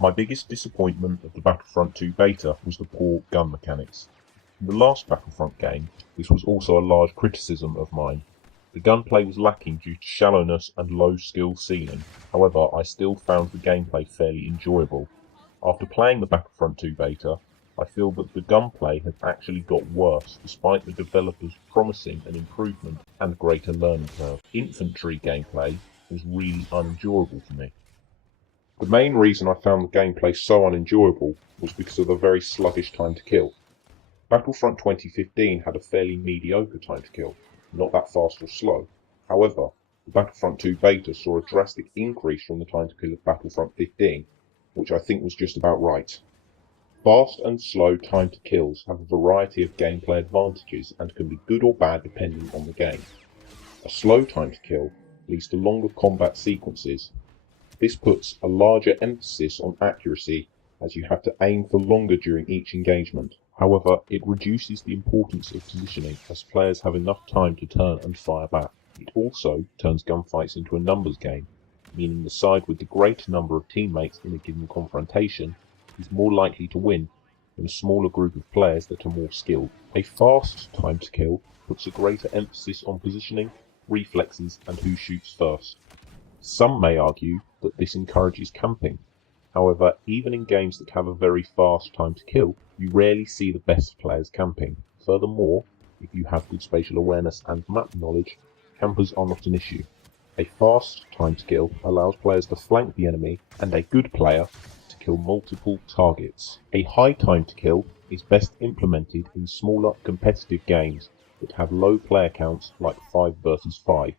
My biggest disappointment of the Battlefront 2 beta was the poor gun mechanics. In the last Battlefront game, this was also a large criticism of mine. The gunplay was lacking due to shallowness and low skill ceiling. However, I still found the gameplay fairly enjoyable. After playing the Battlefront 2 beta, I feel that the gunplay has actually got worse despite the developers promising an improvement and greater learning curve. Infantry gameplay was really unenjoyable for me. The main reason I found the gameplay so unenjoyable was because of the very sluggish time to kill. Battlefront 2015 had a fairly mediocre time to kill, not that fast or slow. However, the Battlefront 2 beta saw a drastic increase from the time to kill of Battlefront 15, which I think was just about right. Fast and slow time to kills have a variety of gameplay advantages and can be good or bad depending on the game. A slow time to kill leads to longer combat sequences. This puts a larger emphasis on accuracy as you have to aim for longer during each engagement. However, it reduces the importance of positioning as players have enough time to turn and fire back. It also turns gunfights into a numbers game, meaning the side with the greater number of teammates in a given confrontation is more likely to win than a smaller group of players that are more skilled. A fast time to kill puts a greater emphasis on positioning, reflexes, and who shoots first. Some may argue that this encourages camping. However, even in games that have a very fast time to kill, you rarely see the best players camping. Furthermore, if you have good spatial awareness and map knowledge, campers are not an issue. A fast time to kill allows players to flank the enemy, and a good player to kill multiple targets. A high time to kill is best implemented in smaller competitive games that have low player counts like 5 versus 5.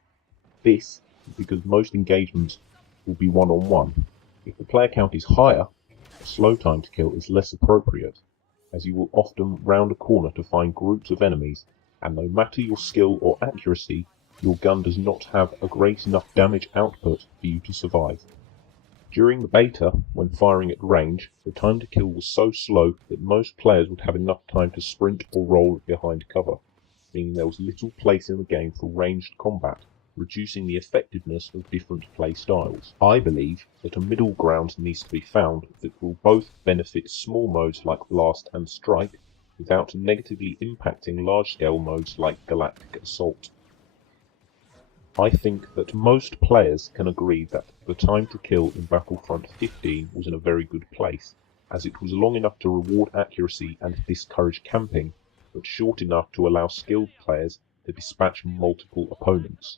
This is because most engagements will be one-on-one. If the player count is higher, a slow time to kill is less appropriate, as you will often round a corner to find groups of enemies, and no matter your skill or accuracy, your gun does not have a great enough damage output for you to survive. During the beta, when firing at range, the time to kill was so slow that most players would have enough time to sprint or roll behind cover, meaning there was little place in the game for ranged combat, reducing the effectiveness of different play styles. I believe that a middle ground needs to be found that will both benefit small modes like Blast and Strike, without negatively impacting large-scale modes like Galactic Assault. I think that most players can agree that the time to kill in Battlefront 15 was in a very good place, as it was long enough to reward accuracy and discourage camping, but short enough to allow skilled players to dispatch multiple opponents.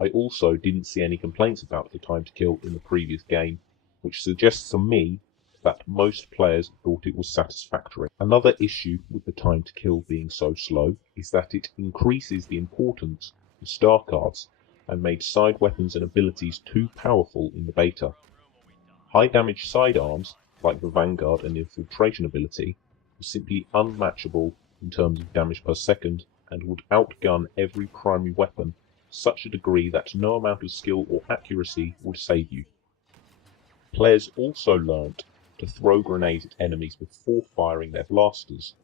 I also didn't see any complaints about the time to kill in the previous game, which suggests to me that most players thought it was satisfactory. Another issue with the time to kill being so slow is that it increases the importance of star cards and made side weapons and abilities too powerful in the beta. High damage sidearms, like the Vanguard and Infiltration ability, were simply unmatchable in terms of damage per second and would outgun every primary weapon to such a degree that no amount of skill or accuracy would save you. Players also learnt to throw grenades at enemies before firing their blasters,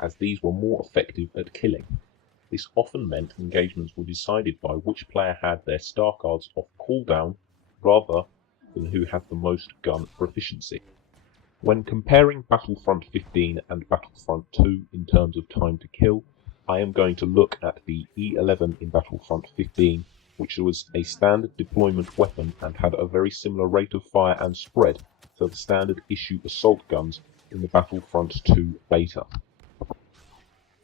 as these were more effective at killing. This often meant engagements were decided by which player had their star cards off cooldown rather than who had the most gun proficiency. When comparing Battlefront 15 and Battlefront 2 in terms of time to kill, I am going to look at the E11 in Battlefront 15, which was a standard deployment weapon and had a very similar rate of fire and spread to the standard issue assault guns in the Battlefront 2 beta.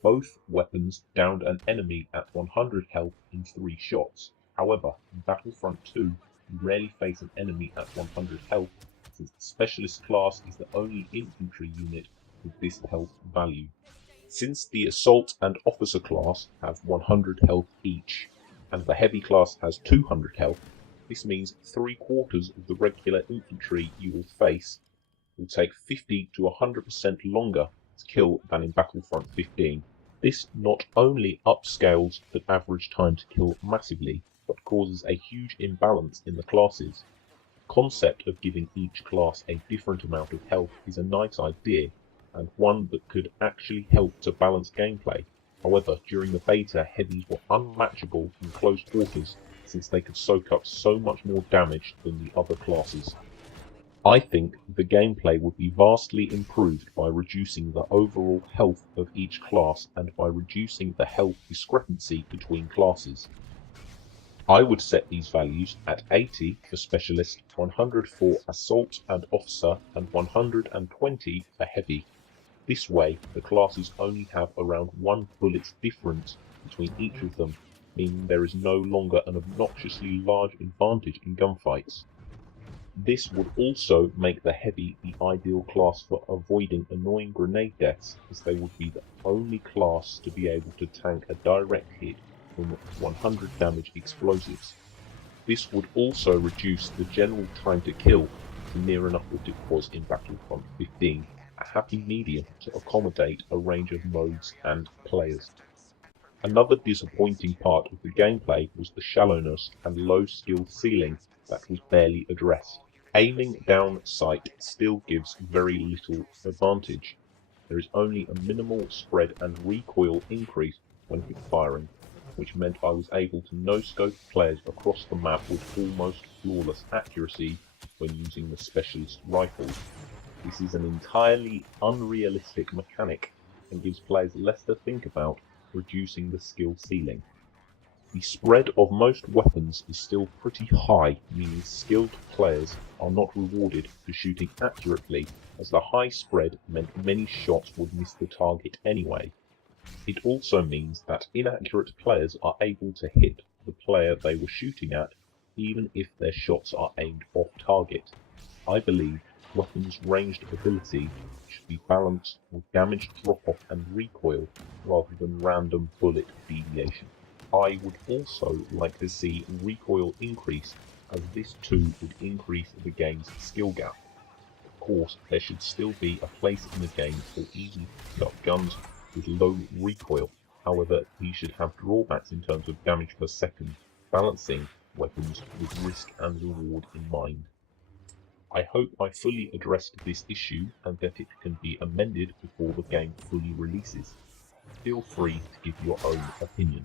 Both weapons downed an enemy at 100 health in 3 shots. However, in Battlefront 2, you rarely face an enemy at 100 health, since the Specialist class is the only infantry unit with this health value. Since the Assault and Officer class have 100 health each, and the Heavy class has 200 health, this means 3/4 of the regular infantry you will face will take 50 to 100% longer to kill than in Battlefront 15. This not only upscales the average time to kill massively, but causes a huge imbalance in the classes. The concept of giving each class a different amount of health is a nice idea, and one that could actually help to balance gameplay. However, during the beta, heavies were unmatchable in close quarters, since they could soak up so much more damage than the other classes. I think the gameplay would be vastly improved by reducing the overall health of each class and by reducing the health discrepancy between classes. I would set these values at 80 for Specialist, 100 for Assault and Officer, and 120 for Heavy. This way, the classes only have around 1 bullet difference between each of them, meaning there is no longer an obnoxiously large advantage in gunfights. This would also make the Heavy the ideal class for avoiding annoying grenade deaths, as they would be the only class to be able to tank a direct hit from 100 damage explosives. This would also reduce the general time to kill to near enough what it was in Battlefront 15, a happy medium to accommodate a range of modes and players. Another disappointing part of the gameplay was the shallowness and low skill ceiling that was barely addressed. Aiming down sight still gives very little advantage. There is only a minimal spread and recoil increase when hip firing, which meant I was able to no-scope players across the map with almost flawless accuracy when using the specialist rifles. This is an entirely unrealistic mechanic and gives players less to think about, reducing the skill ceiling. The spread of most weapons is still pretty high, meaning skilled players are not rewarded for shooting accurately, as the high spread meant many shots would miss the target anyway. It also means that inaccurate players are able to hit the player they were shooting at, even if their shots are aimed off target. I believe weapons' ranged ability should be balanced with damage drop-off and recoil rather than random bullet deviation. I would also like to see recoil increase, as this too would increase the game's skill gap. Of course, there should still be a place in the game for easy to pick up guns with low recoil. However, these should have drawbacks in terms of damage per second, balancing weapons with risk and reward in mind. I hope I fully addressed this issue and that it can be amended before the game fully releases. Feel free to give your own opinion.